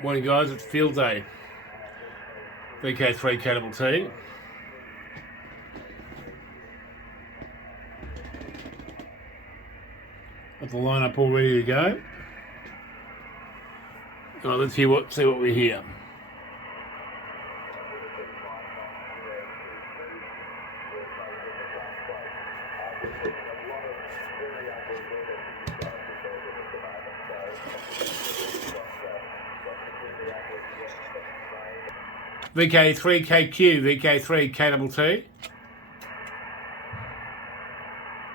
Morning guys, it's field day. VK3 Cannibal T. Got the lineup all ready to go. All right, let's see what we hear. VK3 KQ, VK3 Cannibal T.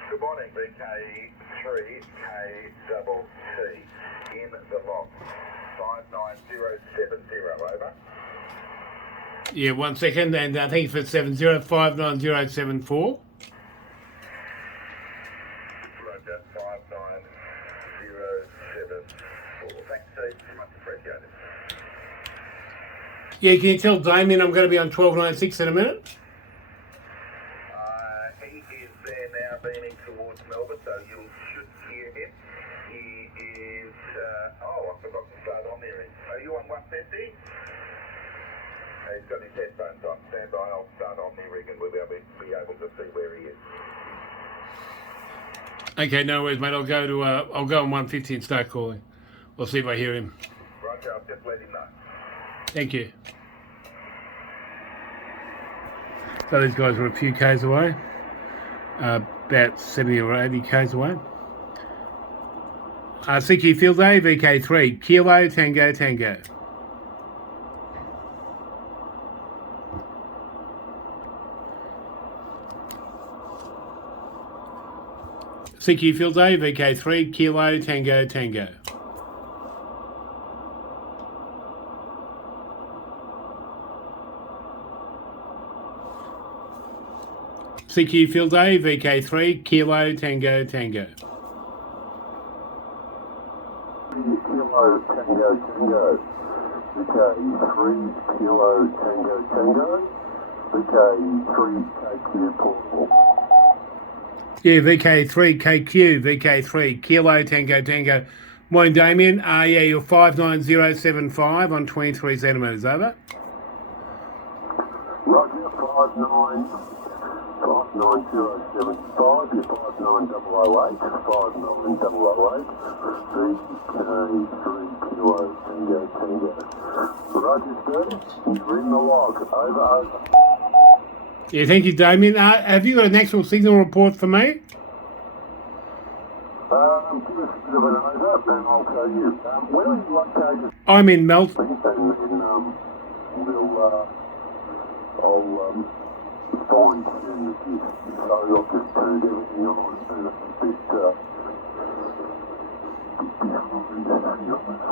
Good morning, VK3K double T in the lock 59070, over. Yeah, 1 second, and I think it's for 70590074. Roger, 59074. Thanks, Steve. Much appreciated. Yeah, can you tell Damien I'm going to be on 1296 in a minute? He is there now, beaming towards Melbourne, so you should hear him. He is, I forgot to start on there. Are you on 150? He's got his headphones on. Stand by, I'll start on there, and we'll be able to see where he is. Okay, no worries, mate. I'll go on 150 and start calling. I'll see if I hear him. Roger, I'll just let him know. Thank you. So these guys are a few k's away, about 70 or 80 k's away. CQ Field Day, VK3, Kilo Tango Tango. CQ Field Day, VK3, Kilo Tango Tango. CQ Field Day, VK3, Kilo Tango Tango. Kilo Tango Tango. VK3 Kilo Tango Tango. VK3 KQ Portable. Yeah, VK3 KQ, VK3 Kilo Tango Tango. Morning, Damien. Yeah, you're 59075 on 23 centimetres, over. Roger, 59075, you're 59008, 59008, VK3 Kilo Tango Tango. Roger, Steve, you're in the log, over. Yeah, thank you, Damien. Have you got an actual signal report for me? Give us a bit of an over, and I'll tell you. Where are you located? I'm in Melton. And then I'll fine tune the gift. So I've just turned everything on, and it's a bit